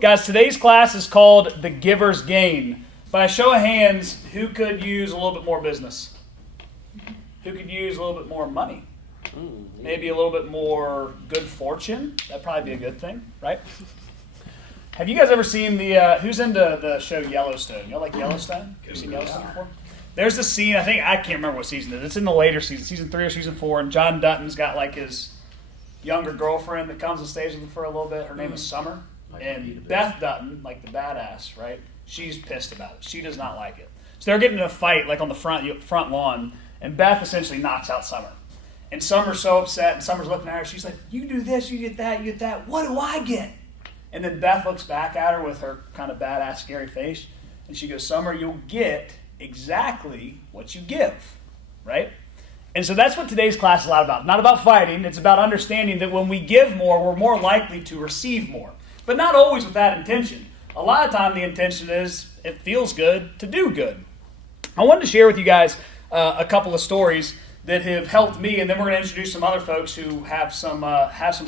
Guys, today's class is called The Giver's Gain. By a show of hands, who could use a little bit more business? Who could use a little bit more money? Maybe a little bit more good fortune? That'd probably be a good thing, right? Have you guys ever seen who's into the show Yellowstone? You know, like Yellowstone? Have you seen Yellowstone before? There's the scene, I can't remember what season it is. It's in the later season, season 3 or season 4, and John Dutton's got like his younger girlfriend that comes and stays with him for a little bit. Her name is Summer. And Beth Dutton, like the badass, right? She's pissed about it. She does not like it. So they're getting in a fight like on the front lawn, and Beth essentially knocks out Summer. And Summer's so upset, and Summer's looking at her. She's like, you do this, you get that, you get that. What do I get? And then Beth looks back at her with her kind of badass, scary face, and she goes, Summer, you'll get exactly what you give, right? And so that's what today's class is a lot about. Not about fighting. It's about understanding that when we give more, we're more likely to receive more. But not always with that intention. A lot of time the intention is it feels good to do good. I wanted to share with you guys a couple of stories that have helped me, and then we're going to introduce some other folks who have some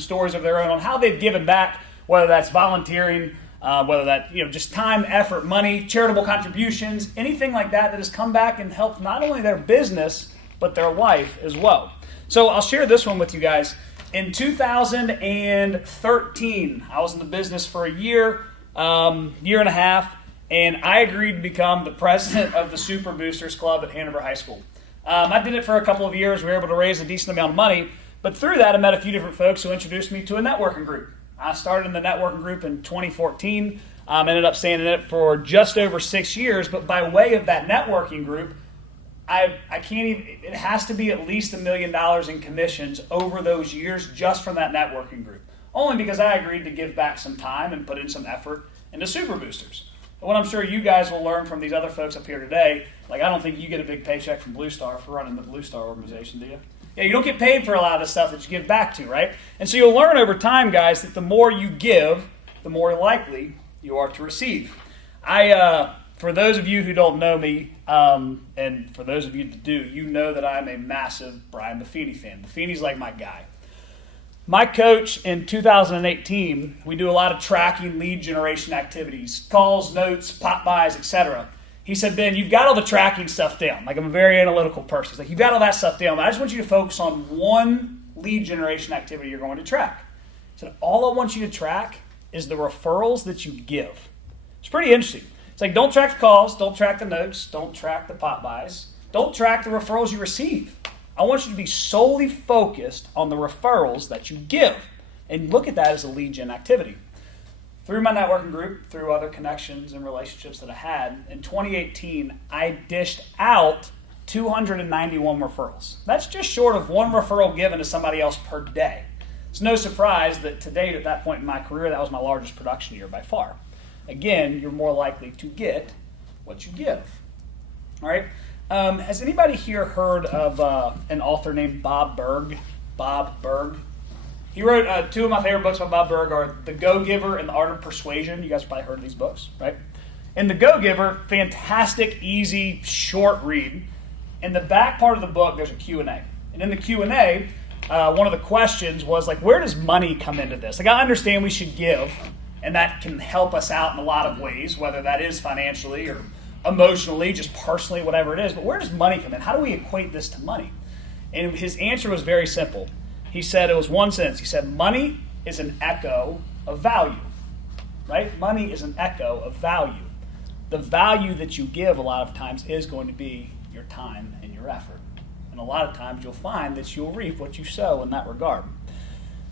stories of their own on how they've given back, whether that's volunteering, whether that just time, effort, money, charitable contributions, anything like that has come back and helped not only their business but their life as well. So I'll share this one with you guys. In 2013, I was in the business for a year and a half, and I agreed to become the president of the Super Boosters Club at Hanover High School. I did it for a couple of years. We were able to raise a decent amount of money, but through that I met a few different folks who introduced me to a networking group. I started in the networking group in 2014, ended up staying in it for just over 6 years, but by way of that networking group, I can't even, it has to be at least $1 million in commissions over those years just from that networking group. Only because I agreed to give back some time and put in some effort into Super Boosters. And what I'm sure you guys will learn from these other folks up here today, like I don't think you get a big paycheck from Blue Star for running the Blue Star organization, do you? Yeah, you don't get paid for a lot of the stuff that you give back to, right? And so you'll learn over time, guys, that the more you give, the more likely you are to receive. For those of you who don't know me, and for those of you that do, you know that I'm a massive Brian Buffini fan. Buffini's like my guy. My coach in 2018, we do a lot of tracking lead generation activities, calls, notes, pop buys, etc. He said, Ben, you've got all the tracking stuff down. Like I'm a very analytical person. He's like, you've got all that stuff down, but I just want you to focus on one lead generation activity you're going to track. He said, all I want you to track is the referrals that you give. It's pretty interesting. It's like, don't track the calls, don't track the notes, don't track the pop buys, don't track the referrals you receive. I want you to be solely focused on the referrals that you give and look at that as a lead gen activity. Through my networking group, through other connections and relationships that I had, in 2018, I dished out 291 referrals. That's just short of one referral given to somebody else per day. It's no surprise that to date, at that point in my career, that was my largest production year by far. Again, you're more likely to get what you give. All right. Has anybody here heard of an author named Bob Burg? Bob Burg. He wrote two of my favorite books by Bob Burg are The Go-Giver and The Art of Persuasion. You guys have probably heard of these books, right? In The Go-Giver, fantastic, easy, short read. In the back part of the book, there's a Q&A. And in the Q&A, one of the questions was like, where does money come into this? Like, I understand we should give, and that can help us out in a lot of ways, whether that is financially or emotionally, just personally, whatever it is. But where does money come in? How do we equate this to money? And his answer was very simple. He said, it was one sentence. He said, money is an echo of value, right? Money is an echo of value. The value that you give a lot of times is going to be your time and your effort. And a lot of times you'll find that you'll reap what you sow in that regard.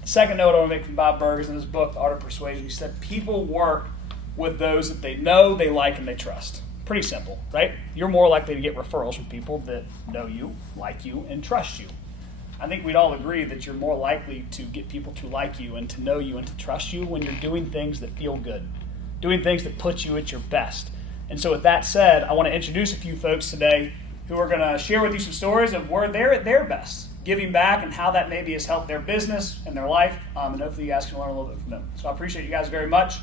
The second note I want to make from Bob Burg is in his book, The Art of Persuasion. He said, people work with those that they know, they like, and they trust. Pretty simple, right? You're more likely to get referrals from people that know you, like you, and trust you. I think we'd all agree that you're more likely to get people to like you and to know you and to trust you when you're doing things that feel good, doing things that put you at your best. And so with that said, I want to introduce a few folks today who are going to share with you some stories of where they're at their best, giving back and how that maybe has helped their business and their life, and hopefully you guys can learn a little bit from them. So I appreciate you guys very much.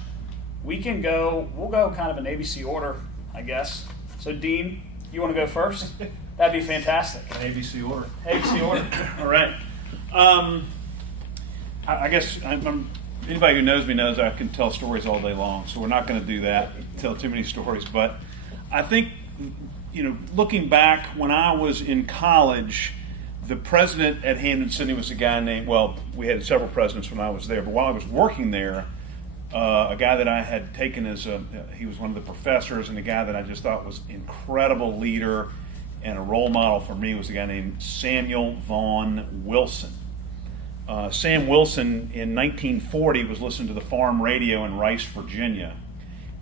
We'll go kind of an ABC order, I guess. So Dean, you want to go first? That'd be fantastic. An ABC order. ABC order. All right. I guess I'm Anybody who knows me knows I can tell stories all day long, so we're not going to do that, tell too many stories. But I think, looking back when I was in college, the president at Hampton-Sydney was a guy named, we had several presidents when I was there, but while I was working there, a guy that I had taken he was one of the professors, and a guy that I just thought was an incredible leader and a role model for me was a guy named Samuel Vaughan Wilson. Sam Wilson in 1940 was listening to the farm radio in Rice, Virginia,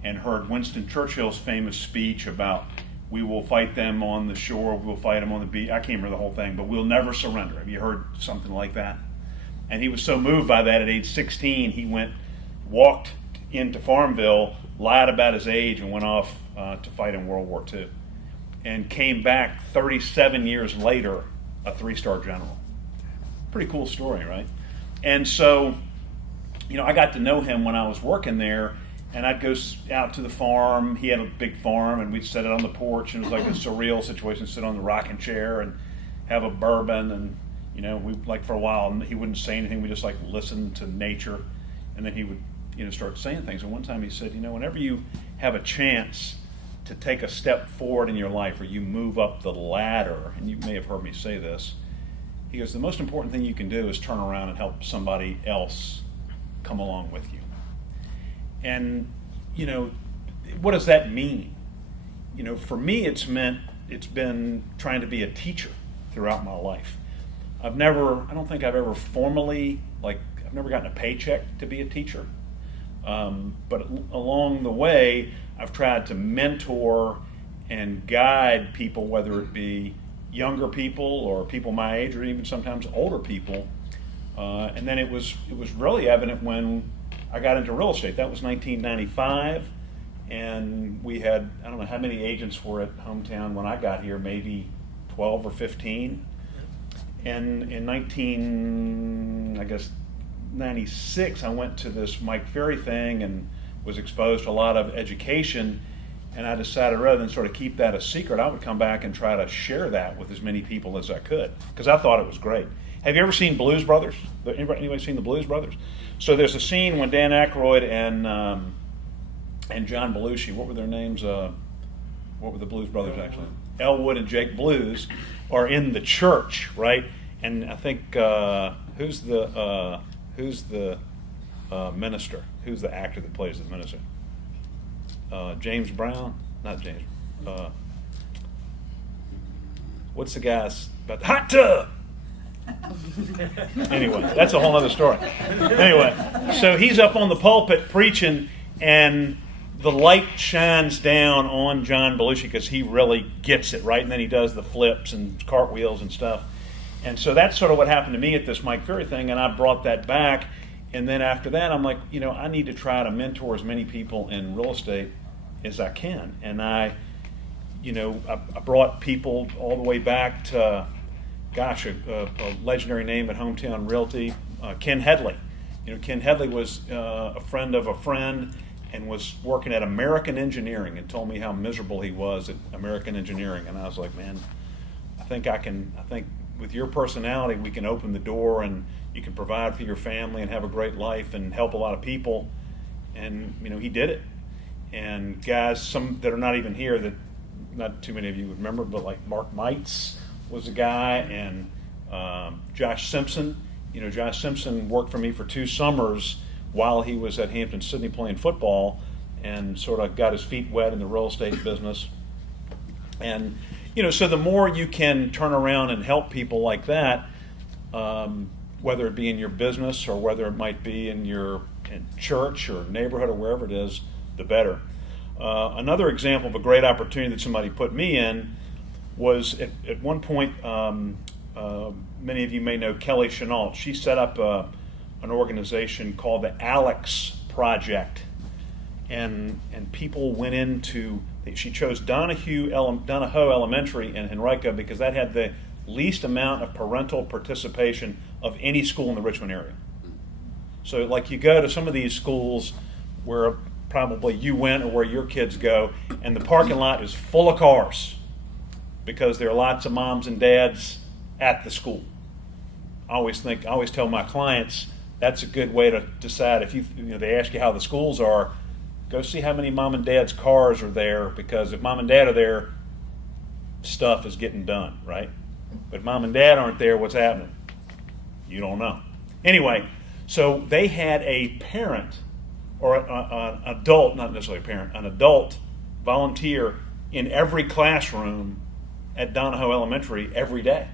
and heard Winston Churchill's famous speech about, we will fight them on the shore, we will fight them on the beach. I can't remember the whole thing, but we'll never surrender. Have you heard something like that? And he was so moved by that at age 16, he walked into Farmville, lied about his age, and went off to fight in World War II. And came back 37 years later, a 3-star general. Pretty cool story, right? And so, I got to know him when I was working there, and I'd go out to the farm. He had a big farm, and we'd sit out on the porch, and it was like a surreal situation, sit on the rocking chair and have a bourbon, and, we for a while, he wouldn't say anything. We just listened to nature, and then he would, start saying things. And one time he said, whenever you have a chance to take a step forward in your life, or you move up the ladder, and you may have heard me say this, he goes, the most important thing you can do is turn around and help somebody else come along with you. And, what does that mean? For me, it's been trying to be a teacher throughout my life. I don't think I've ever formally, I've never gotten a paycheck to be a teacher. But along the way, I've tried to mentor and guide people, whether it be younger people or people my age, or even sometimes older people. And then it was really evident when I got into real estate. That was 1995, and we had, I don't know how many agents were at Hometown when I got here, maybe 12 or 15. And in 96, I went to this Mike Ferry thing and was exposed to a lot of education. And I decided rather than sort of keep that a secret, I would come back and try to share that with as many people as I could, because I thought it was great. Have you ever seen Blues Brothers? Anybody seen the Blues Brothers? So there's a scene when Dan Aykroyd and John Belushi, what were their names? What were the Blues Brothers actually? Elwood and Jake Blues are in the church, right? And I think who's the minister? Who's the actor that plays the minister? James Brown? Not James. What's the guy's about the hot tub? Anyway, that's a whole other story. Anyway, so he's up on the pulpit preaching, and the light shines down on John Belushi because he really gets it, right? And then he does the flips and cartwheels and stuff. And so that's sort of what happened to me at this Mike Ferry thing, and I brought that back. And then after that, I'm like, I need to try to mentor as many people in real estate as I can. And I brought people all the way back to, a legendary name at Hometown Realty, Ken Headley. Ken Headley was a friend of a friend and was working at American Engineering and told me how miserable he was at American Engineering. And I was like, man, I think with your personality, we can open the door and you can provide for your family and have a great life and help a lot of people. And, he did it. And guys, some that are not even here that not too many of you would remember, but like Mark Mites was a guy, and Josh Simpson. Josh Simpson worked for me for 2 summers while he was at Hampton-Sydney playing football, and sort of got his feet wet in the real estate business. And, so the more you can turn around and help people like that, whether it be in your business or whether it might be in your church or neighborhood or wherever it is, the better. Another example of a great opportunity that somebody put me in was at one point, many of you may know Kelly Chenault. She set up an organization called the Alex Project, and people went into. She chose Donahoe Elementary in Henrico because that had the least amount of parental participation of any school in the Richmond area. So, like, you go to some of these schools where probably you went or where your kids go, and the parking lot is full of cars because there are lots of moms and dads at the school. I always tell my clients, that's a good way to decide if they ask you how the schools are, go see how many mom and dad's cars are there, because if mom and dad are there, stuff is getting done, right? But if mom and dad aren't there, what's happening? You don't know. Anyway, so they had a parent or an adult, not necessarily a parent, an adult volunteer in every classroom at Donahoe Elementary every day.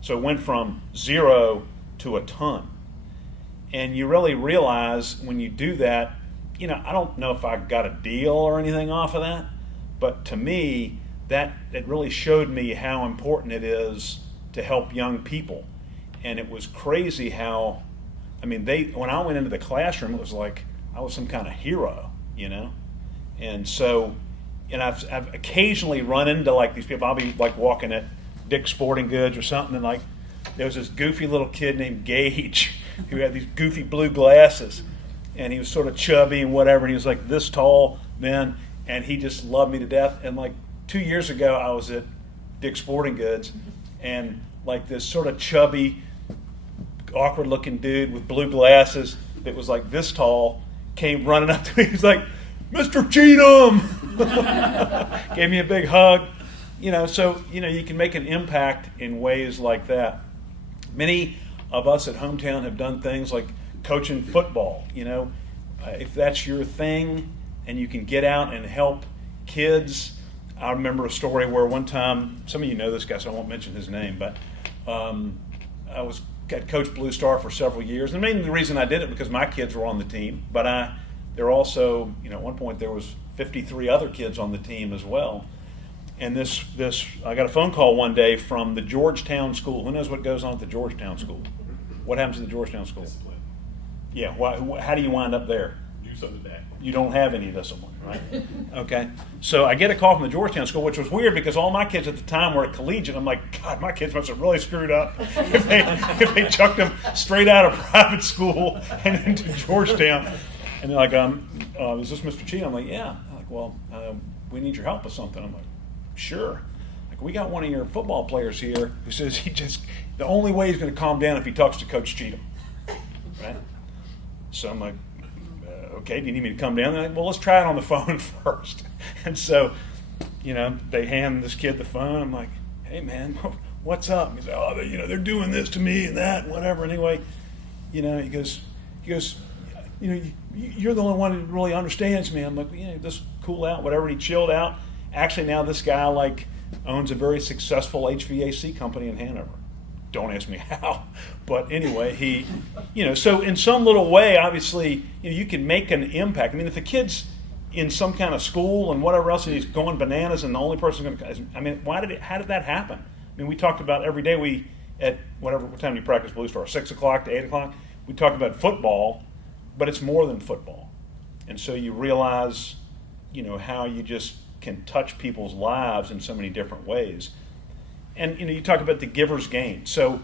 So it went from 0 to a ton. And you really realize when you do that, I don't know if I got a deal or anything off of that, but to me, that it really showed me how important it is to help young people. And it was crazy how, when I went into the classroom, it was like I was some kind of hero, And so, I've occasionally run into like these people. I'll be like walking at Dick's Sporting Goods or something, and like there was this goofy little kid named Gage who had these goofy blue glasses, and he was sort of chubby and whatever, and he was like this tall then, and he just loved me to death. And like 2 years ago, I was at Dick's Sporting Goods, and like this sort of chubby, awkward-looking dude with blue glasses that was like this tall came running up to me. He's like, "Mr. Cheatham!" Gave me a big hug. So you can make an impact in ways like that. Many of us at Hometown have done things like coaching football. If that's your thing and you can get out and help kids. I remember a story where one time, some of you know this guy, so I won't mention his name, but I had coached Blue Star for several years. And mainly the reason I did it because my kids were on the team, but there were also, at one point there was 53 other kids on the team as well. And this I got a phone call one day from the Georgetown school. Who knows what goes on at the Georgetown school? What happens at the Georgetown school? Discipline. Yeah. How do you wind up there? Do something bad. You don't have any discipline, right? Okay. So I get a call from the Georgetown school, which was weird because all my kids at the time were at collegiate. I'm like, God, my kids must have really screwed up if they chucked them straight out of private school and into Georgetown. And they're like, is this Mr. Cheatham? I'm like, yeah. I'm like, well, we need your help with something. I'm like, sure. Like, we got one of your football players here who says the only way he's going to calm down if he talks to Coach Cheatham. Right? So I'm like, okay, do you need me to come down? They're like, well, let's try it on the phone first. And so, they hand this kid the phone. I'm like, hey, man, what's up? And he's like, oh, they're doing this to me and that and whatever. Anyway, he goes, you're the only one who really understands me. I'm like, just cool out, whatever. And he chilled out. Actually, now this guy owns a very successful HVAC company in Hanover. Don't ask me how, but anyway, so in some little way, obviously, you can make an impact. If the kid's in some kind of school and whatever else, and he's going bananas, and the only person going to, how did that happen? We talked about every day at what time do you practice Blue Star? 6 o'clock to 8 o'clock. We talk about football, but it's more than football, and so you realize, how you just can touch people's lives in so many different ways. And you talk about the giver's gain. So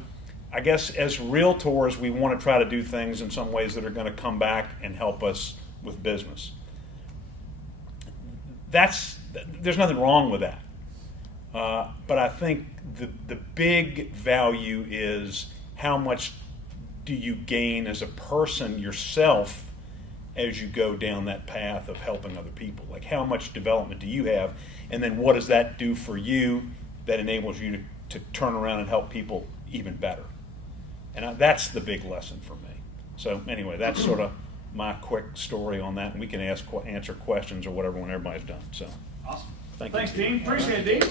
I guess as realtors, we want to try to do things in some ways that are going to come back and help us with business. There's nothing wrong with that. But I think the big value is how much do you gain as a person yourself as you go down that path of helping other people? Like, how much development do you have? And then what does that do for you that enables you to turn around and help people even better? And that's the big lesson for me. So anyway, that's sort of my quick story on that, and we can answer questions or whatever when everybody's done. So Awesome. Thanks, Dean. Appreciate it, Dean.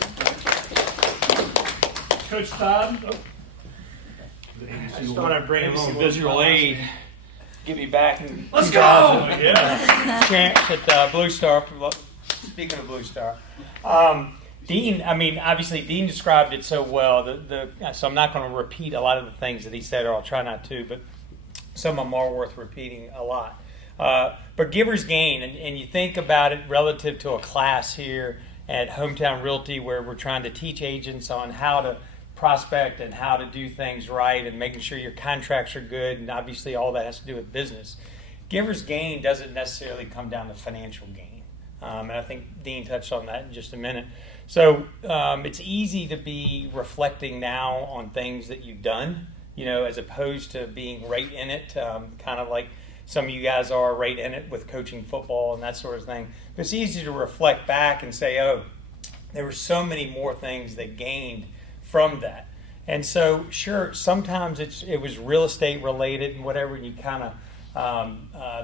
Coach Todd. I just thought I'd bring a little visual aid. Get me back in Let's go! Yeah. Champs at Blue Star. Speaking of Blue Star, Dean. Obviously Dean described it so well. So I'm not going to repeat a lot of the things that he said, or I'll try not to. But some of them are worth repeating a lot. But giver's gain, and you think about it relative to a class here at Hometown Realty, where we're trying to teach agents on how to prospect and how to do things right and making sure your contracts are good, and obviously all that has to do with business. Giver's gain doesn't necessarily come down to financial gain, and I think Dean touched on that in just a minute. So it's easy to be reflecting now on things that you've done as opposed to being right in it, kind of like some of you guys are right in it with coaching football and that sort of thing. But it's easy to reflect back and say, oh, there were so many more things that gained from that. And so, sure, sometimes it was real estate related and whatever, and you kind of,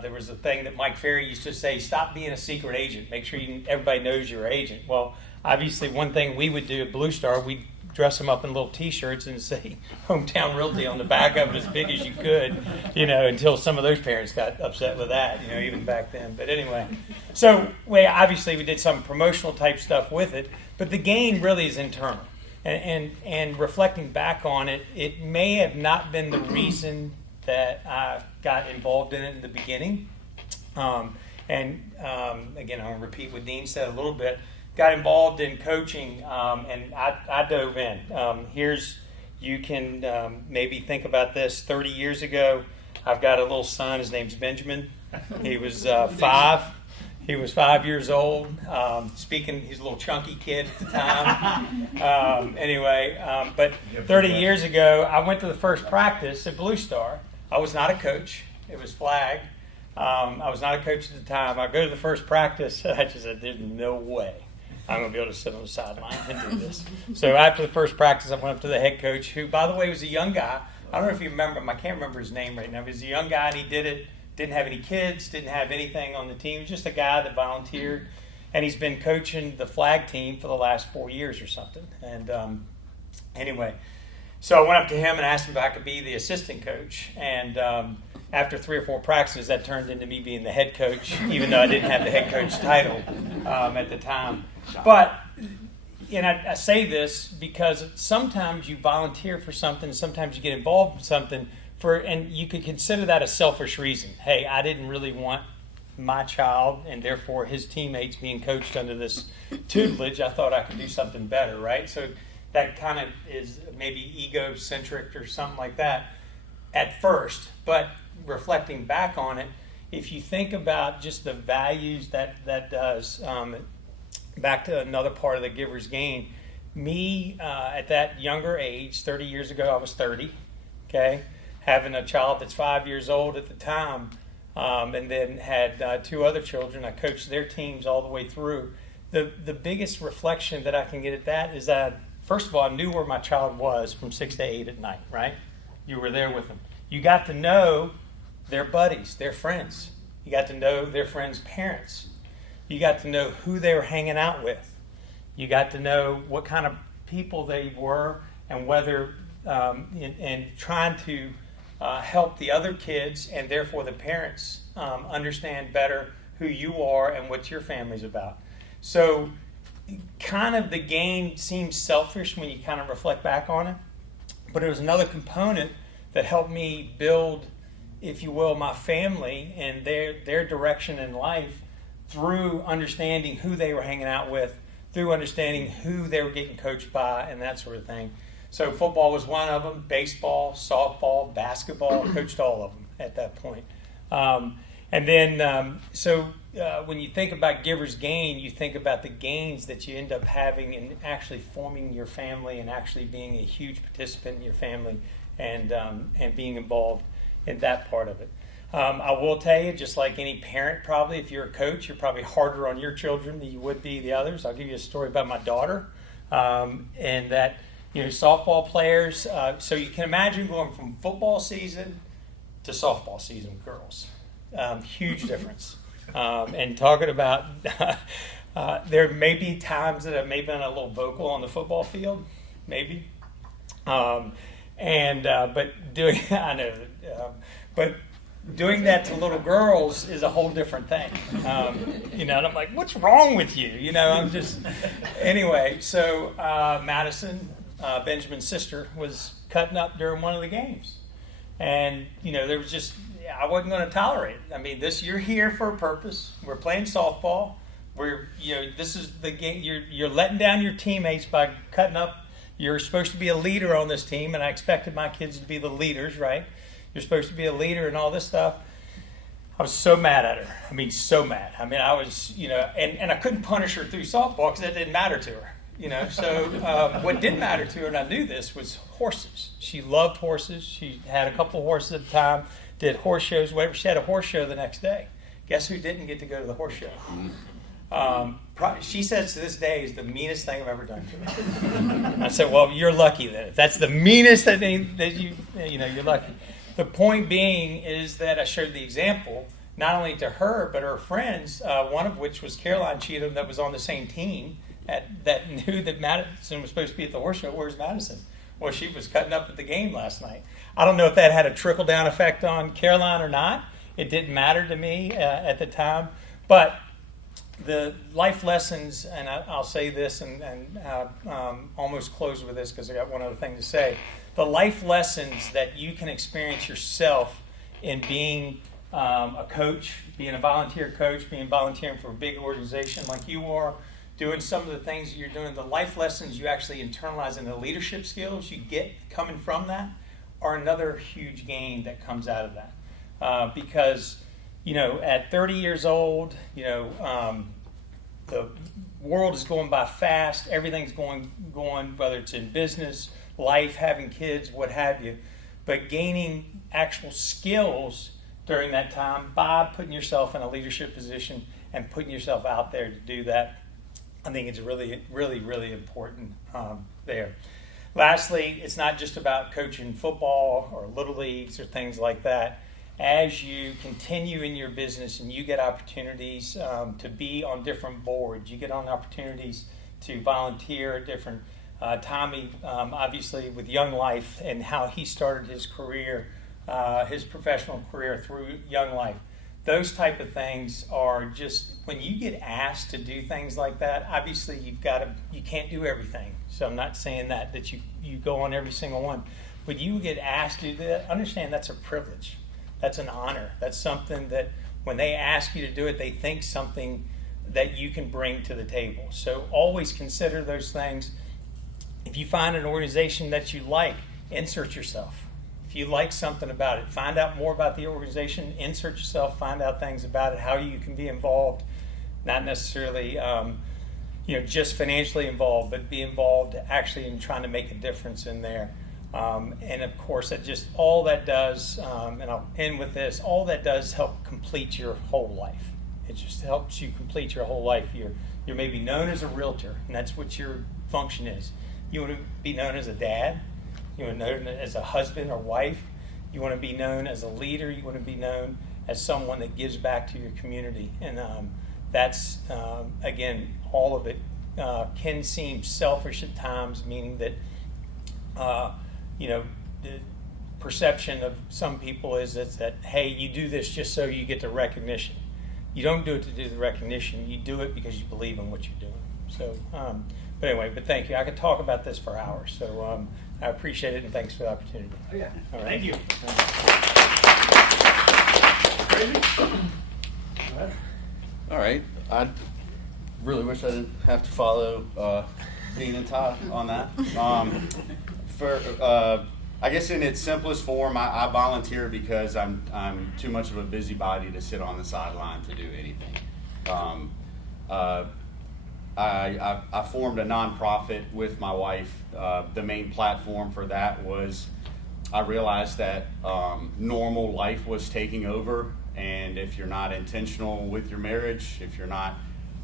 there was a thing that Mike Ferry used to say, stop being a secret agent. Make sure everybody knows you're an agent. Well, obviously, one thing we would do at Blue Star, we'd dress them up in little T-shirts and say Hometown Realty on the back of it as big as you could, until some of those parents got upset with that, even back then. But anyway, so obviously we did some promotional type stuff with it, but the gain really is internal. And reflecting back on it, it may have not been the reason that I got involved in it in the beginning. Again, I'm going to repeat what Dean said a little bit. Got involved in coaching, and I dove in. You can maybe think about this. 30 years ago, I've got a little son. His name's Benjamin. He was 5. He was 5 years old. He's a little chunky kid at the time. But 30 years ago, I went to the first practice at Blue Star. I was not a coach. It was flag. I was not a coach at the time. I go to the first practice, and I just said, there's no way I'm going to be able to sit on the sideline and do this. So after the first practice, I went up to the head coach, who, by the way, was a young guy. I don't know if you remember him. I can't remember his name right now. But he was a young guy, and he did it. Didn't have any kids, didn't have anything on the team. He was just a guy that volunteered. And he's been coaching the flag team for the last 4 years or something. And so I went up to him and asked him if I could be the assistant coach. And after 3 or 4 practices, that turned into me being the head coach, even though I didn't have the head coach title at the time. But, I say this because sometimes you volunteer for something, sometimes you get involved in something, and you could consider that a selfish reason. Hey, I didn't really want my child and therefore his teammates being coached under this tutelage. I thought I could do something better, right? So that kind of is maybe egocentric or something like that at first. But reflecting back on it, if you think about just the values that does, back to another part of the giver's gain, me at that younger age, 30 years ago, I was 30, okay? Having a child that's 5 years old at the time, and then had 2 other children. I coached their teams all the way through. The biggest reflection that I can get at that is that, first of all, I knew where my child was from 6 to 8 at night, right? You were there with them. You got to know their buddies, their friends. You got to know their friends' parents. You got to know who they were hanging out with. You got to know what kind of people they were and whether, and trying to help the other kids and therefore the parents understand better who you are and what your family's about. So kind of the game seems selfish when you kind of reflect back on it, but it was another component that helped me build, if you will, my family and their direction in life through understanding who they were hanging out with, through understanding who they were getting coached by and that sort of thing. So football was one of them, baseball, softball, basketball, coached all of them at that point. When you think about giver's gain, you think about the gains that you end up having in actually forming your family and actually being a huge participant in your family and being involved in that part of it. I will tell you, just like any parent probably, if you're a coach, you're probably harder on your children than you would be the others. I'll give you a story about my daughter and that, softball players. So you can imagine going from football season to softball season with girls. Huge difference. And talking about, there may be times that I've maybe been a little vocal on the football field, maybe. But doing, I know, but doing that to little girls is a whole different thing. And I'm like, what's wrong with you? Anyway, so Madison, Benjamin's sister, was cutting up during one of the games. And, there was just, I wasn't going to tolerate it. I mean, you're here for a purpose. We're playing softball. This is the game. You're letting down your teammates by cutting up. You're supposed to be a leader on this team, and I expected my kids to be the leaders, right? You're supposed to be a leader and all this stuff. I was so mad at her. I mean, so mad. I mean, I was, and I couldn't punish her through softball because that didn't matter to her. So what did matter to her, and I knew this, was horses. She loved horses. She had a couple horses at the time, did horse shows, whatever. She had a horse show the next day. Guess who didn't get to go to the horse show? She says to this day is the meanest thing I've ever done to her. I said, well, you're lucky then. If that's the meanest that you're lucky. The point being is that I showed the example, not only to her, but her friends, one of which was Caroline Cheatham, that was on the same team, that knew that Madison was supposed to be at the horse show. Where's Madison? Well, she was cutting up at the game last night. I don't know if that had a trickle-down effect on Caroline or not. It didn't matter to me at the time. But the life lessons, and I'll say this and almost close with this because I got one other thing to say. The life lessons that you can experience yourself in being a coach, being a volunteer coach, being volunteering for a big organization like you are, doing some of the things that you're doing, the life lessons you actually internalize and the leadership skills you get coming from that are another huge gain that comes out of that. Because, at 30 years old, the world is going by fast. Everything's going, whether it's in business, life, having kids, what have you. But gaining actual skills during that time by putting yourself in a leadership position and putting yourself out there to do that, I think it's really, really, really important there. Lastly, it's not just about coaching football or little leagues or things like that. As you continue in your business and you get opportunities to be on different boards, you get on opportunities to volunteer at different Tommy, obviously with Young Life and how he started his career, his professional career through Young Life. Those type of things are just, when you get asked to do things like that, obviously you can't do everything. So I'm not saying that you go on every single one. When you get asked to do that, understand that's a privilege. That's an honor. That's something that when they ask you to do it, they think something that you can bring to the table. So always consider those things. If you find an organization that you like, insert yourself. If you like something about it, find out more about the organization, insert yourself, find out things about it, how you can be involved, not necessarily just financially involved, but be involved actually in trying to make a difference in there. And of course, all that does, and I'll end with this, all that does help complete your whole life. It just helps you complete your whole life. You're maybe known as a realtor, and that's what your function is. You want to be known as a dad. You want to be known as a husband or wife. You want to be known as a leader. You want to be known as someone that gives back to your community. And that's, again, all of it can seem selfish at times, meaning that, the perception of some people is that, hey, you do this just so you get the recognition. You don't do it to do the recognition. You do it because you believe in what you're doing. So, but thank you. I could talk about this for hours. So I appreciate it, and thanks for the opportunity. Oh, yeah. All right. Thank you. All right. I really wish I didn't have to follow Dean and Todd on that. I guess in its simplest form, I volunteer because I'm too much of a busybody to sit on the sideline to do anything. I formed a nonprofit with my wife. The main platform for that was I realized that normal life was taking over, and if you're not intentional with your marriage, if you're not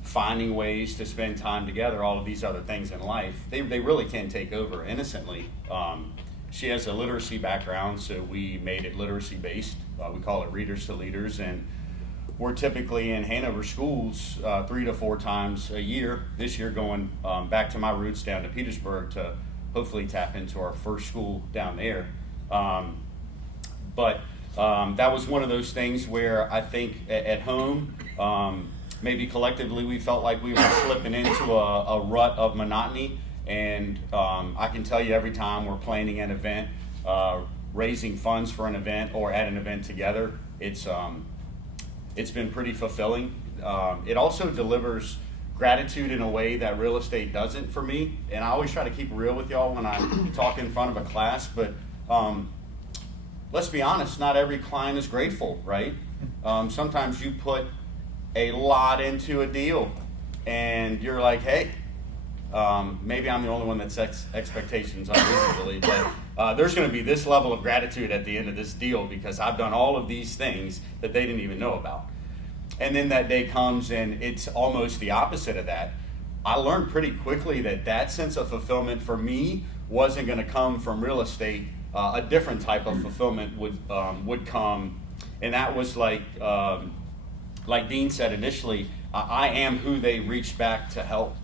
finding ways to spend time together, all of these other things in life, they really can take over innocently. She has a literacy background, so we made it literacy based. We call it Readers to Leaders, and we're typically in Hanover schools 3 to 4 times a year. This year going back to my roots down to Petersburg to hopefully tap into our first school down there. But that was one of those things where I think at home, maybe collectively we felt like we were slipping into a rut of monotony. And I can tell you every time we're planning an event, raising funds for an event or at an event together, it's been pretty fulfilling. It also delivers gratitude in a way that real estate doesn't for me. And I always try to keep it real with y'all when I talk in front of a class, but let's be honest, not every client is grateful, right? Sometimes you put a lot into a deal and you're like, hey, maybe I'm the only one that sets expectations unreasonably, but there's going to be this level of gratitude at the end of this deal because I've done all of these things that they didn't even know about. And then that day comes and it's almost the opposite of that. I learned pretty quickly that sense of fulfillment for me wasn't going to come from real estate. A different type of fulfillment would come, and that was like Dean said initially, I am who they reached back to help.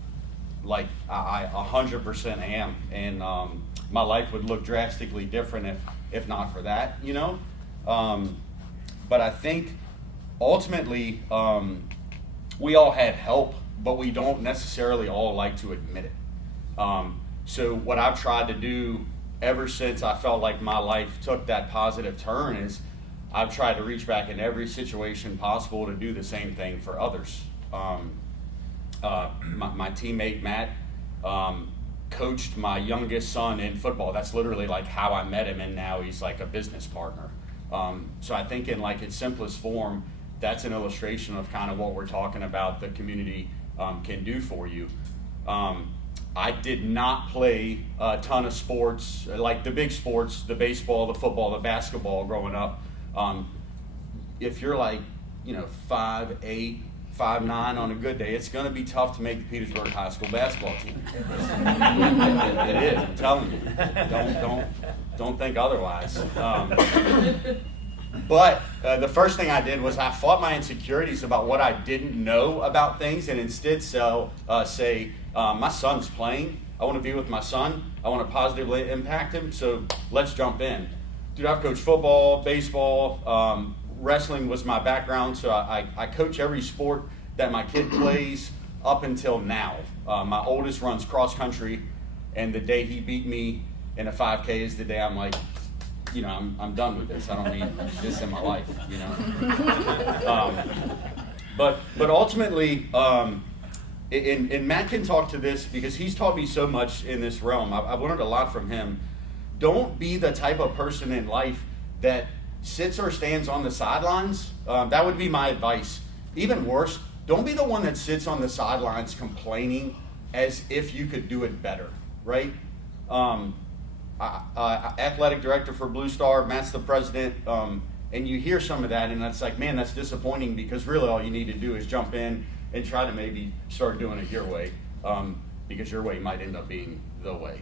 Like I 100% am, and my life would look drastically different if not for that, you know. But I think ultimately we all had help, but we don't necessarily all like to admit it. So what I've tried to do ever since I felt like my life took that positive turn is I've tried to reach back in every situation possible to do the same thing for others. My teammate Matt coached my youngest son in football. That's literally like how I met him, and now he's like a business partner. So I think in like its simplest form, that's an illustration of kind of what we're talking about the community can do for you. I did not play a ton of sports, like the big sports, the baseball, the football, the basketball growing up. If you're like, 5'8", 5'9" on a good day, it's going to be tough to make the Petersburg High School basketball team. It is, I'm telling you. Don't think otherwise. But the first thing I did was I fought my insecurities about what I didn't know about things, and instead say, my son's playing. I want to be with my son. I want to positively impact him, so let's jump in. Dude, I've coached football, baseball, wrestling was my background, so I coach every sport that my kid plays up until now. My oldest runs cross country, and the day he beat me in a 5K is the day I'm like, I'm done with this. I don't need this in my life, But ultimately, and Matt can talk to this because he's taught me so much in this realm. I've learned a lot from him. Don't be the type of person in life that sits or stands on the sidelines. That would be my advice. Even worse, don't be the one that sits on the sidelines complaining as if you could do it better, right? Athletic director for Blue Star, Matt's the president, and you hear some of that, and it's like, man, that's disappointing because really all you need to do is jump in and try to maybe start doing it your way, because your way might end up being the way.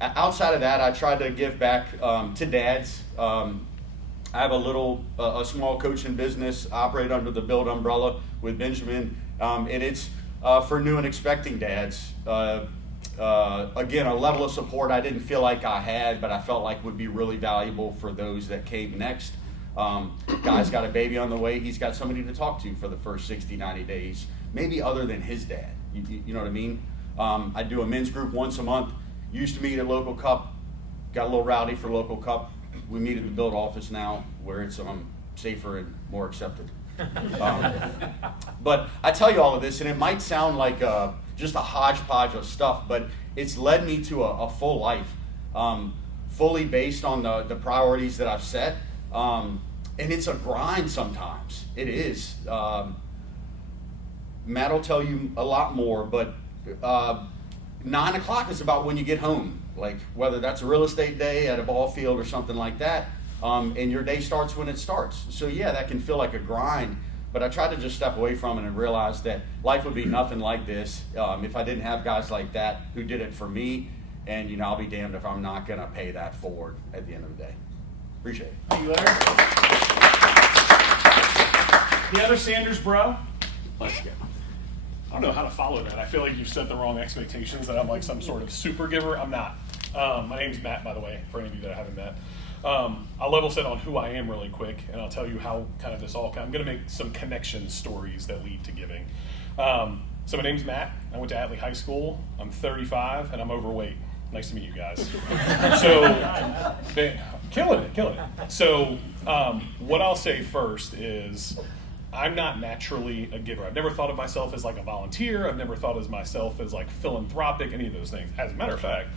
Outside of that, I tried to give back to dads. I have a small coaching business, operate under the Build umbrella with Benjamin, and it's for new and expecting dads. Again, a level of support I didn't feel like I had, but I felt like would be really valuable for those that came next. Guy's got a baby on the way. He's got somebody to talk to for the first 60, 90 days, maybe other than his dad. You know what I mean? I do a men's group once a month. Used to meet at Local Cup. Got a little rowdy for Local Cup. We meet at the Build office now where it's safer and more accepted. But I tell you all of this, and it might sound like just a hodgepodge of stuff, but it's led me to a full life, fully based on the priorities that I've set. And it's a grind sometimes. It is. Matt will tell you a lot more, but 9 o'clock is about when you get home. Like whether that's a real estate day at a ball field or something like that, and your day starts when it starts. So yeah, that can feel like a grind, but I tried to just step away from it and realize that life would be nothing like this if I didn't have guys like that who did it for me, and I'll be damned if I'm not going to pay that forward at the end of the day. Appreciate it. Thank you, Larry. The other Sanders bro? Let's go. I don't know how to follow that. I feel like you've set the wrong expectations, that I'm like some sort of super giver. I'm not. My name's Matt, by the way, for any of you that I haven't met. I'll level set on who I am really quick, and I'll tell you how kind of this all I'm going to make some connection stories that lead to giving. So my name's Matt. I went to Atlee High School. I'm 35, and I'm overweight. Nice to meet you guys. So, man, killing it. So what I'll say first is I'm not naturally a giver. I've never thought of myself as like a volunteer. I've never thought of myself as like philanthropic, any of those things. As a matter of fact,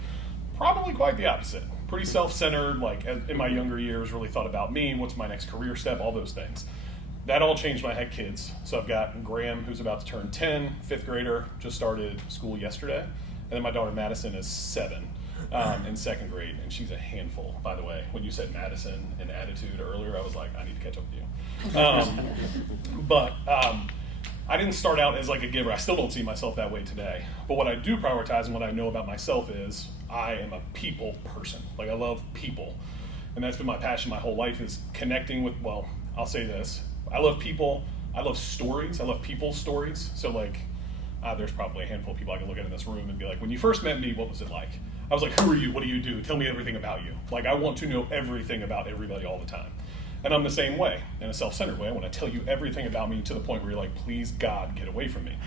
probably quite the opposite. Pretty self-centered, like in my younger years, really thought about me, what's my next career step, all those things. that all changed when I had kids. So I've got Graham, who's about to turn 10, fifth grader, just started school yesterday. And then my daughter Madison is 7 in second grade, and she's a handful, by the way. When you said Madison and attitude earlier, I was like, I need to catch up with you. But I didn't start out as like a giver. I still don't see myself that way today. But what I do prioritize and what I know about myself is I am a people person. Like, I love people. And that's been my passion my whole life, is connecting with, well, I'll say this. I love people. I love stories. I love people's stories. So like, there's probably a handful of people I can look at in this room and be like, when you first met me, what was it like? I was like, who are you? What do you do? Tell me everything about you. Like, I want to know everything about everybody all the time. And I'm the same way, in a self-centered way. I want to tell you everything about me to the point where you're like, please, God, get away from me.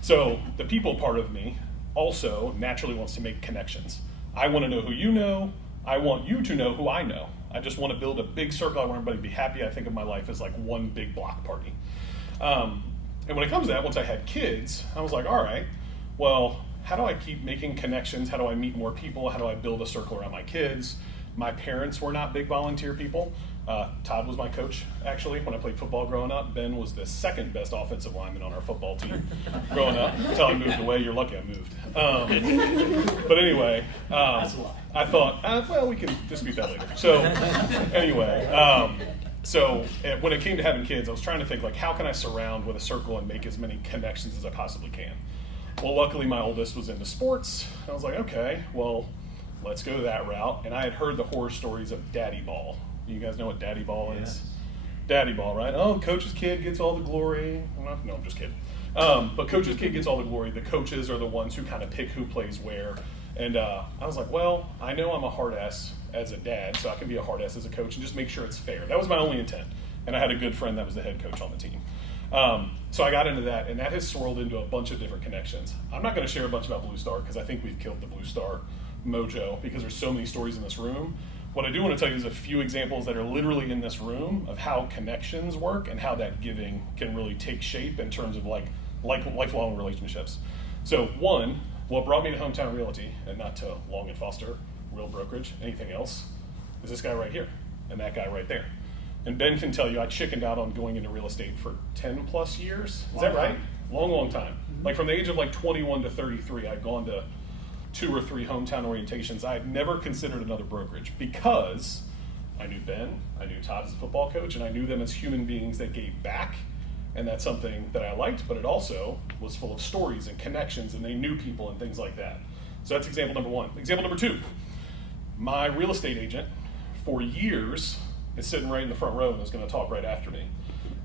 So the people part of me also naturally wants to make connections. I want to know who you know. I want you to know who I know. I just want to build a big circle. I want everybody to be happy. I think of my life as like one big block party. And when it comes to that, once I had kids, I was like, all right, well, how do I keep making connections? How do I meet more people? How do I build a circle around my kids? My parents were not big volunteer people. Todd was my coach, actually, when I played football growing up. Ben was the second best offensive lineman on our football team growing up until I moved away. You're lucky I moved. But anyway, I thought, well, we can dispute that later. So anyway, when it came to having kids, I was trying to think, like, how can I surround with a circle and make as many connections as I possibly can? Well, luckily, my oldest was into sports. I was like, okay, well, let's go that route. And I had heard the horror stories of daddy ball. You guys know what daddy ball is? Daddy ball, right? Oh, coach's kid gets all the glory. No, I'm just kidding. But coach's kid gets all the glory. The coaches are the ones who kind of pick who plays where. And I was like, well, I know I'm a hard ass as a dad, so I can be a hard ass as a coach and just make sure it's fair. That was my only intent. And I had a good friend that was the head coach on the team. So I got into that, and that has swirled into a bunch of different connections. I'm not going to share a bunch about Blue Star because I think we've killed the Blue Star mojo because there's so many stories in this room. What I do want to tell you is a few examples that are literally in this room of how connections work and how that giving can really take shape in terms of like lifelong relationships. So one, what brought me to Hometown Realty, and not to Long and Foster, Real Brokerage, anything else, is this guy right here and that guy right there. And Ben can tell you I chickened out on going into real estate for 10 plus years. Is that right? Long time. Like from the age of like 21 to 33, I'd gone to 2 or 3 hometown orientations. I had never considered another brokerage because I knew Ben, I knew Todd as a football coach, and I knew them as human beings that gave back. And that's something that I liked, but it also was full of stories and connections, and they knew people and things like that. So that's example number 1. Example number 2, my real estate agent for years is sitting right in the front row and is going to talk right after me.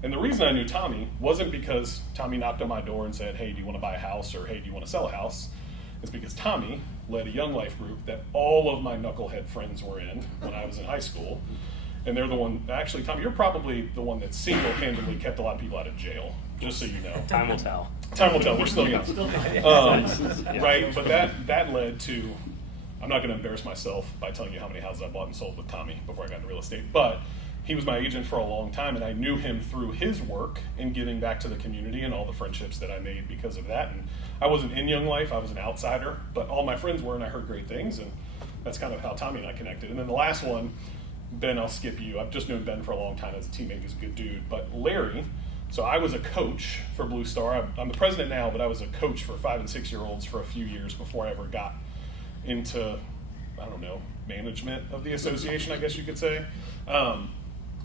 And the reason I knew Tommy wasn't because Tommy knocked on my door and said, hey, do you want to buy a house, or hey, do you want to sell a house? It's because Tommy led a young life group that all of my knucklehead friends were in when I was in high school. And they're the one, actually, Tommy, you're probably the one that single-handedly kept a lot of people out of jail, just so you know. Time will tell. Time will tell, we're still young. Right, but that led to, I'm not gonna embarrass myself by telling you how many houses I bought and sold with Tommy before I got into real estate, but he was my agent for a long time, and I knew him through his work in giving back to the community and all the friendships that I made because of that. And I wasn't in Young Life, I was an outsider, but all my friends were, and I heard great things, and that's kind of how Tommy and I connected. And then the last one, Ben, I'll skip you. I've just known Ben for a long time as a teammate. He's a good dude. But Larry, so I was a coach for Blue Star. I'm the president now, but I was a coach for 5- and 6-year-olds for a few years before I ever got into, I don't know, management of the association, I guess you could say.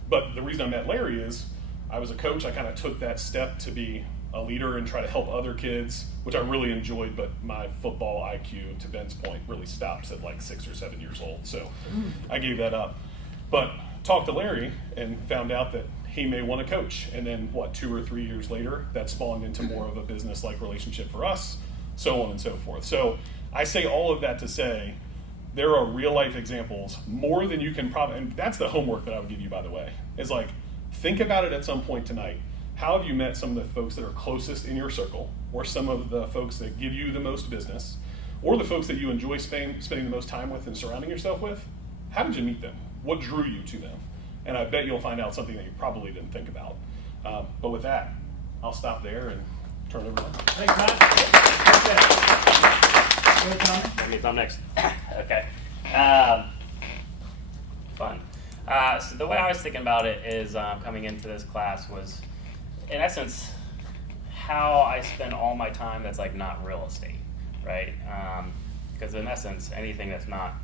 But the reason I met Larry is I was a coach. I kind of took that step to be a leader and try to help other kids, which I really enjoyed, but my football IQ, to Ben's point, really stops at like 6 or 7 years old. So I gave that up. But talked to Larry and found out that he may want to coach. And then 2 or 3 years later, that spawned into more of a business-like relationship for us, so on and so forth. So I say all of that to say there are real-life examples, more than you can probably, and that's the homework that I would give you, by the way, is like, think about it at some point tonight. How have you met some of the folks that are closest in your circle, or some of the folks that give you the most business, or the folks that you enjoy spending the most time with and surrounding yourself with? How did you meet them? What drew you to them? And I bet you'll find out something that you probably didn't think about. But with that, I'll stop there and turn it over to you. Thanks, Matt. Maybe it's on next. Okay. Fun. So the way I was thinking about it is coming into this class was, in essence, how I spend all my time that's like not real estate, right? Because in essence, anything that's not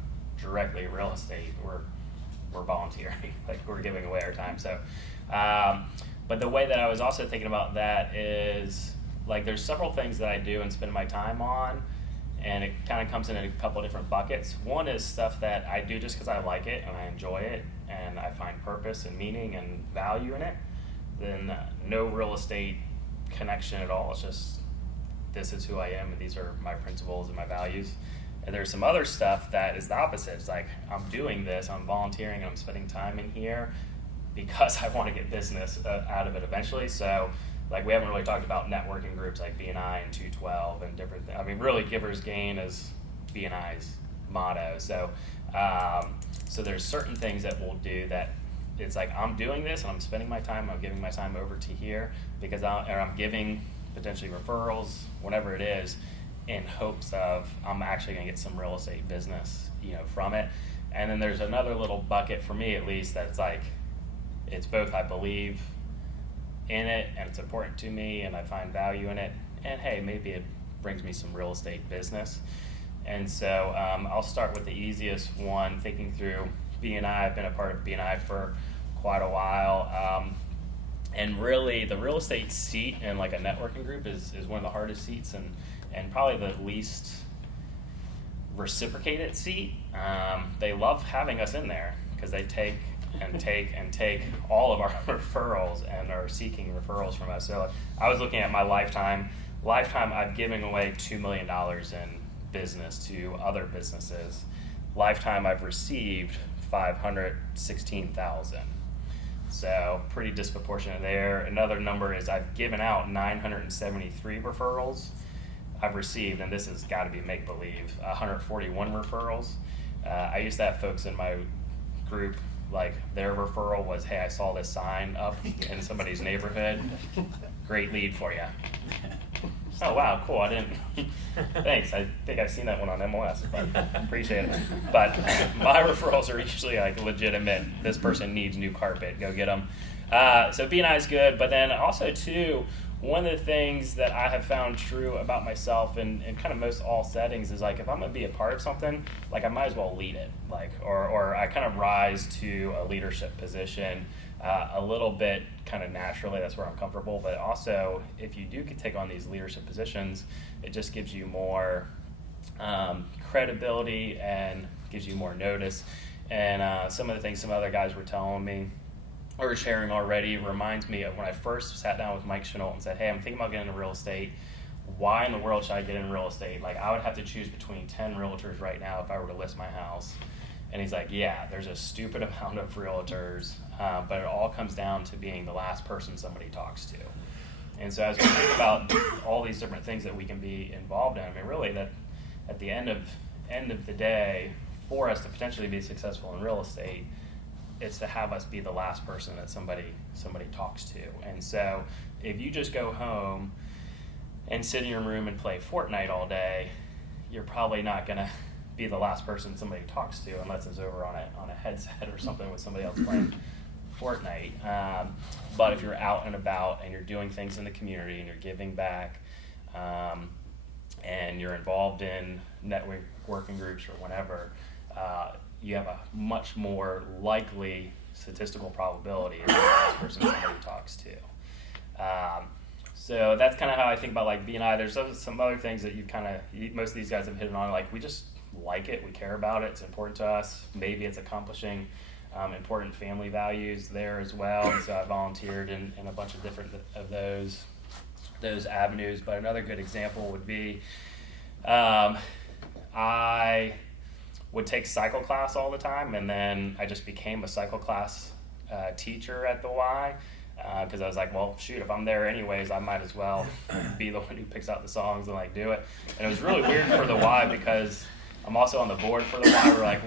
directly real estate, we're volunteering, like we're giving away our time. So, but the way that I was also thinking about that is like there's several things that I do and spend my time on, and it kind of comes in a couple of different buckets. One is stuff that I do just because I like it and I enjoy it and I find purpose and meaning and value in it. Then no real estate connection at all. It's just this is who I am and these are my principles and my values. And there's some other stuff that is the opposite. It's like I'm doing this, I'm volunteering, and I'm spending time in here because I want to get business out of it eventually. So like we haven't really talked about networking groups like BNI and 212 and different things. I mean, really Givers Gain is BNI's motto. So so there's certain things that we'll do that it's like I'm doing this and I'm spending my time, I'm giving my time over to here because I'm giving potentially referrals, whatever it is, in hopes of I'm actually going to get some real estate business, from it. And then there's another little bucket for me, at least, that's like it's both I believe in it and it's important to me and I find value in it, and hey, maybe it brings me some real estate business. And so I'll start with the easiest one, thinking through BNI. I've been a part of BNI for quite a while. And really the real estate seat in like a networking group is one of the hardest seats and probably the least reciprocated seat. They love having us in there because they take and take all of our referrals and are seeking referrals from us. So I was looking at my lifetime, I've given away $2 million in business to other businesses. Lifetime I've received 516,000. So pretty disproportionate there. Another number is I've given out 973 referrals. I've received, and this has got to be make-believe, 141 referrals. I used to have folks in my group, like their referral was, hey, I saw this sign up in somebody's neighborhood. Great lead for you. Oh, wow, cool, I didn't, thanks, I think I've seen that one on MLS, but appreciate it. But my referrals are usually like legitimate, this person needs new carpet, go get them. So BNI is good, but then also too, one of the things that I have found true about myself in kind of most all settings is like if I'm gonna be a part of something, like I might as well lead it, like or I kind of rise to a leadership position a little bit kind of naturally. That's where I'm comfortable. But also, if you do take on these leadership positions, it just gives you more credibility and gives you more notice. And some of the things some other guys were telling me or sharing already reminds me of when I first sat down with Mike Chenault and said, hey, I'm thinking about getting into real estate. Why in the world should I get in real estate? Like, I would have to choose between 10 realtors right now if I were to list my house. And he's like, yeah, there's a stupid amount of realtors, but it all comes down to being the last person somebody talks to. And so as we think about all these different things that we can be involved in, I mean, really that at the end of the day, for us to potentially be successful in real estate, it's to have us be the last person that somebody talks to. And so if you just go home and sit in your room and play Fortnite all day, you're probably not gonna be the last person somebody talks to unless it's over on a headset or something with somebody else playing Fortnite. But if you're out and about and you're doing things in the community and you're giving back, and you're involved in networking groups or whatever, you have a much more likely statistical probability of being the last person somebody talks to. So that's kind of how I think about like BNI. There's some other things that most of these guys have hit it on. Like we just like it, we care about it, it's important to us. Maybe it's accomplishing important family values there as well. And so I volunteered in a bunch of different of those avenues. But another good example would be I would take cycle class all the time, and then I just became a cycle class teacher at the Y. Because I was like, well, shoot, if I'm there anyways, I might as well be the one who picks out the songs and like do it. And it was really weird for the Y because I'm also on the board for the Y. We're like,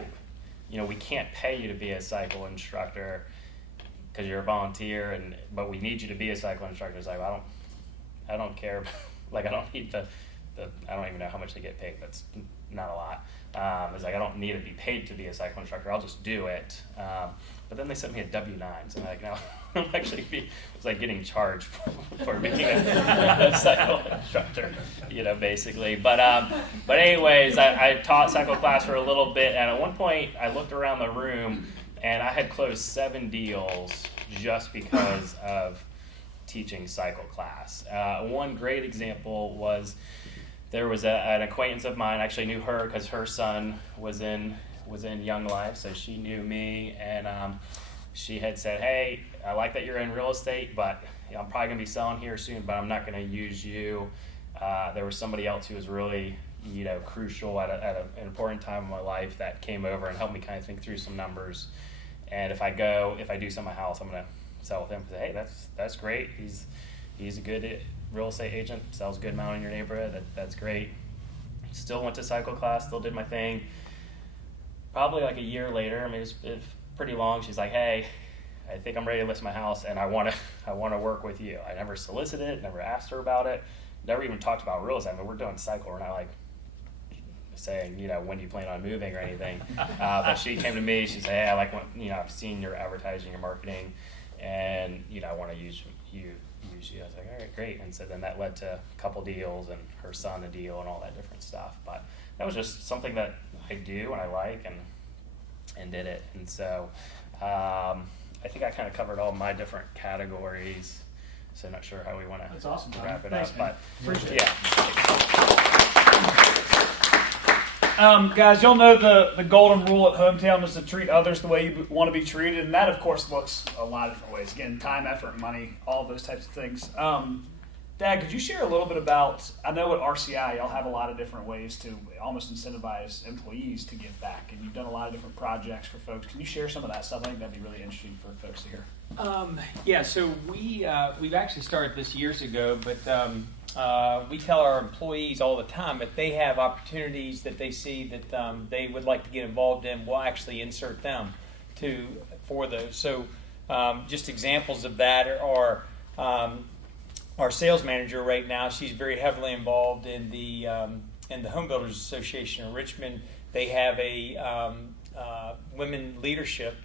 we can't pay you to be a cycle instructor because you're a volunteer, but we need you to be a cycle instructor. It's like, I don't care. Like, I don't need I don't even know how much they get paid. That's not a lot. I was like, I don't need to be paid to be a cycle instructor. I'll just do it. But then they sent me a W-9s, and I'm like, no, I'm actually was like getting charged for being a cycle instructor, basically. But anyways, I taught cycle class for a little bit, and at one point I looked around the room, and I had closed 7 deals just because of teaching cycle class. One great example was there was an acquaintance of mine. I actually knew her because her son was in Young Life, so she knew me, and she had said, hey, I like that you're in real estate, but I'm probably going to be selling here soon, but I'm not going to use you. There was somebody else who was really crucial at an important time in my life that came over and helped me kind of think through some numbers. And if I do sell my house, I'm going to sell with him. Say, hey, that's great. He's a good real estate agent, sells a good amount in your neighborhood. That's great. Still went to cycle class, still did my thing. Probably like a year later, I mean, it's pretty long. She's like, hey, I think I'm ready to list my house, and I want to work with you. I never solicited it, never asked her about it, never even talked about real estate. I mean, we're doing cycle. We're not like saying, when do you plan on moving or anything. But she came to me. She said, hey, I like what, I've seen your advertising, your marketing, and I want to use you. I was like, all right, great. And so then that led to a couple deals and her son a deal and all that different stuff. But that was just something that I do and I like and did it. And so I think I kind of covered all my different categories. So not sure how we want That's awesome, to wrap it Thanks, up. man. But Appreciate yeah. Guys, y'all know the golden rule at Hometown is to treat others the way you want to be treated, and that, of course, looks a lot of different ways. Again, time, effort, money, all those types of things. Dad, could you share a little bit about, I know at RCI y'all have a lot of different ways to almost incentivize employees to give back, and you've done a lot of different projects for folks. Can you share some of that stuff? I think that'd be really interesting for folks to hear. Yeah, so we've actually started this years ago, but we tell our employees all the time if they have opportunities that they see that they would like to get involved in, we'll actually insert them for those. So just examples of that are our sales manager right now. She's very heavily involved in the Home Builders Association in Richmond. They have a women leadership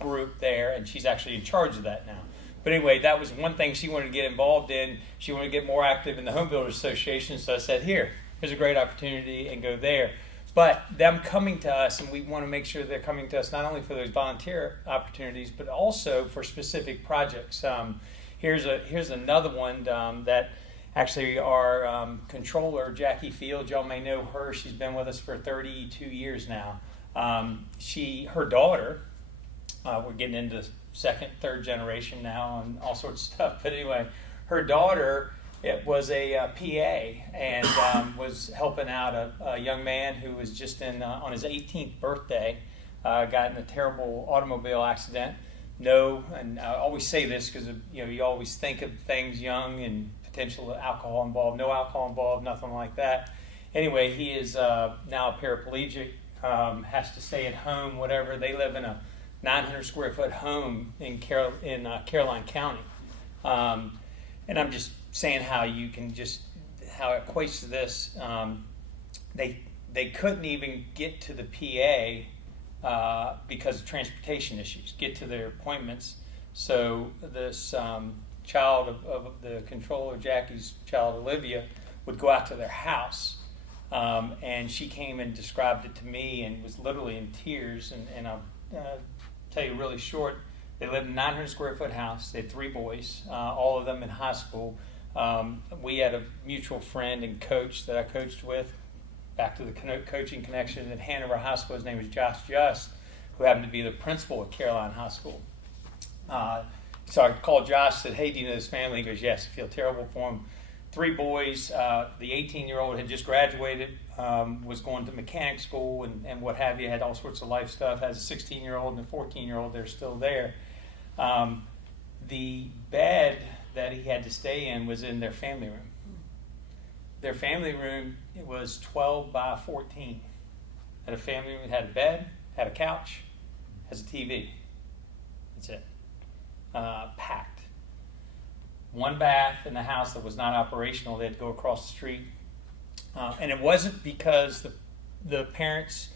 group there, and she's actually in charge of that now. But anyway, that was one thing she wanted to get involved in. She wanted to get more active in the Home Builders Association, so I said, here's a great opportunity, and go there. But them coming to us, and we want to make sure they're coming to us not only for those volunteer opportunities, but also for specific projects. Here's another one that actually our controller, Jackie Field, y'all may know her. She's been with us for 32 years now. Her daughter, we're getting into second, third generation now and all sorts of stuff. But anyway, her daughter was a PA and was helping out a young man who was just on his 18th birthday, got in a terrible automobile accident. And I always say this because you always think of things young and potential alcohol involved. No alcohol involved, nothing like that. Anyway, he is now a paraplegic, has to stay at home, whatever. They live in a 900 square foot home in Caroline County. And I'm just saying how it equates to this. They couldn't even get to the PA because of transportation issues, get to their appointments. So this child of the controller, Jackie's child, Olivia, would go out to their house. And she came and described it to me and was literally in tears. And I'll tell you really short, they lived in a 900 square foot house. They had 3 boys, all of them in high school. We had a mutual friend and coach that I coached with, back to the coaching connection at Hanover High School. His name was Josh Just, who happened to be the principal at Caroline High School. So I called Josh, said, hey, do you know this family? He goes, yes, I feel terrible for them. 3 boys. The 18-year-old had just graduated, was going to mechanic school and what have you, had all sorts of life stuff, has a 16-year-old and a 14-year-old. They're still there. The bed that he had to stay in was in their family room. Their family room, it was 12 by 14. Had a family room, it had a bed, had a couch, has a TV. That's it. Packed. 1 bath in the house that was not operational. They had to go across the street. And it wasn't because the parents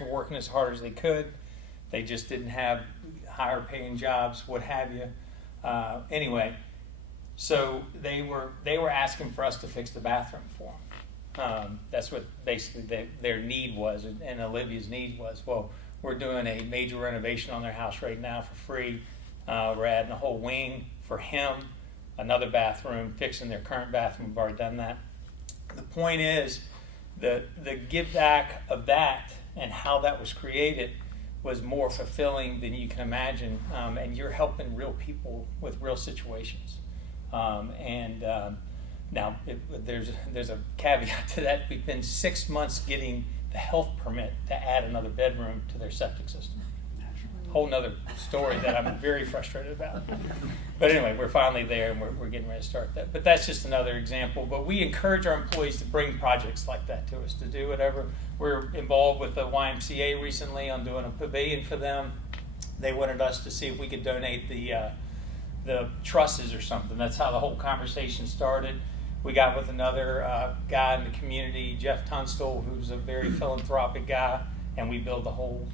were working as hard as they could. They just didn't have higher paying jobs, what have you. Anyway, so they were asking for us to fix the bathroom for them. That's what basically their need was, and Olivia's need was. Well, we're doing a major renovation on their house right now for free. We're adding a whole wing for him, another bathroom, fixing their current bathroom. We've already done that. The point is, the give back of that and how that was created was more fulfilling than you can imagine. And you're helping real people with real situations. Now, there's a caveat to that. We've been 6 months getting the health permit to add another bedroom to their septic system. Whole nother story that I'm very frustrated about. But anyway, we're finally there, and we're getting ready to start that. But that's just another example. But we encourage our employees to bring projects like that to us, to do whatever. We're involved with the YMCA recently on doing a pavilion for them. They wanted us to see if we could donate the trusses or something. That's how the whole conversation started. We got with another guy in the community, Jeff Tunstall, who's a very philanthropic guy, and we built the whole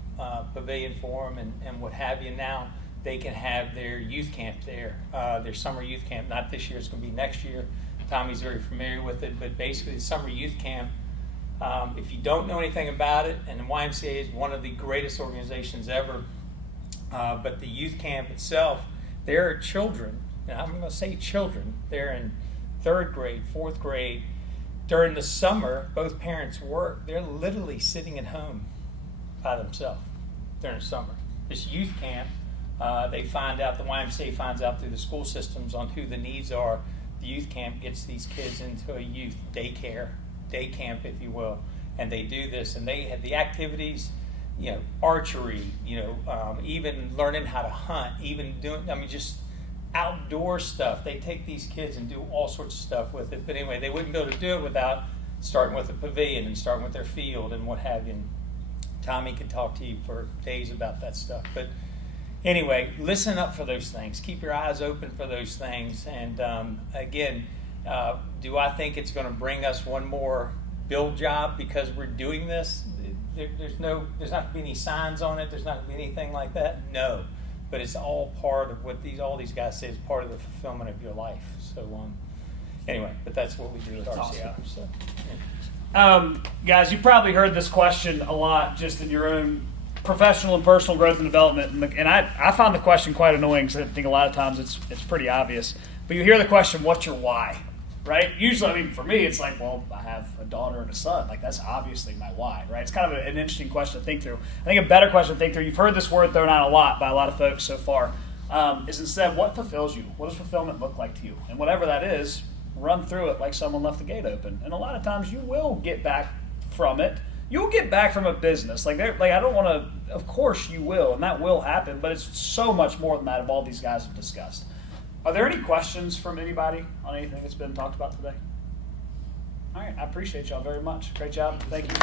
pavilion for them and what have you. Now they can have their youth camp there, their summer youth camp. Not this year, it's going to be next year. Tommy's very familiar with it, but basically the summer youth camp, if you don't know anything about it, and the YMCA is one of the greatest organizations ever, but the youth camp itself, there are children, and I'm going to say children, they're in 3rd grade, 4th grade. During the summer, both parents work. They're literally sitting at home by themselves during the summer. This youth camp, the YMCA finds out through the school systems on who the needs are. The youth camp gets these kids into a youth day camp, if you will, and they do this, and they have the activities, archery, even learning how to hunt, even doing, just outdoor stuff. They take these kids and do all sorts of stuff with it. But anyway, they wouldn't be able to do it without starting with a pavilion and starting with their field and what have you. And Tommy can talk to you for days about that stuff. But anyway, listen up for those things. Keep your eyes open for those things. And again, do I think it's going to bring us one more build job because we're doing this? There's not going to be any signs on it. There's not going to be anything like that. No. But it's all part of what all these guys say is part of the fulfillment of your life. So anyway, but that's what we do with RCI. So, yeah. Guys, you probably heard this question a lot just in your own professional and personal growth and development. And I found the question quite annoying because I think a lot of times it's pretty obvious. But you hear the question, what's your why? Right? Usually, for me, it's like, well, I have a daughter and a son. Like, that's obviously my why, right? It's kind of an interesting question to think through. I think a better question to think through, you've heard this word thrown out a lot by a lot of folks so far, is instead, what fulfills you? What does fulfillment look like to you? And whatever that is, run through it like someone left the gate open. And a lot of times, you will get back from it. You'll get back from a business. I don't want to, of course you will, and that will happen, but it's so much more than that of all these guys have discussed. Are there any questions from anybody on anything that's been talked about today? All right, I appreciate y'all very much. Great job. Thank you.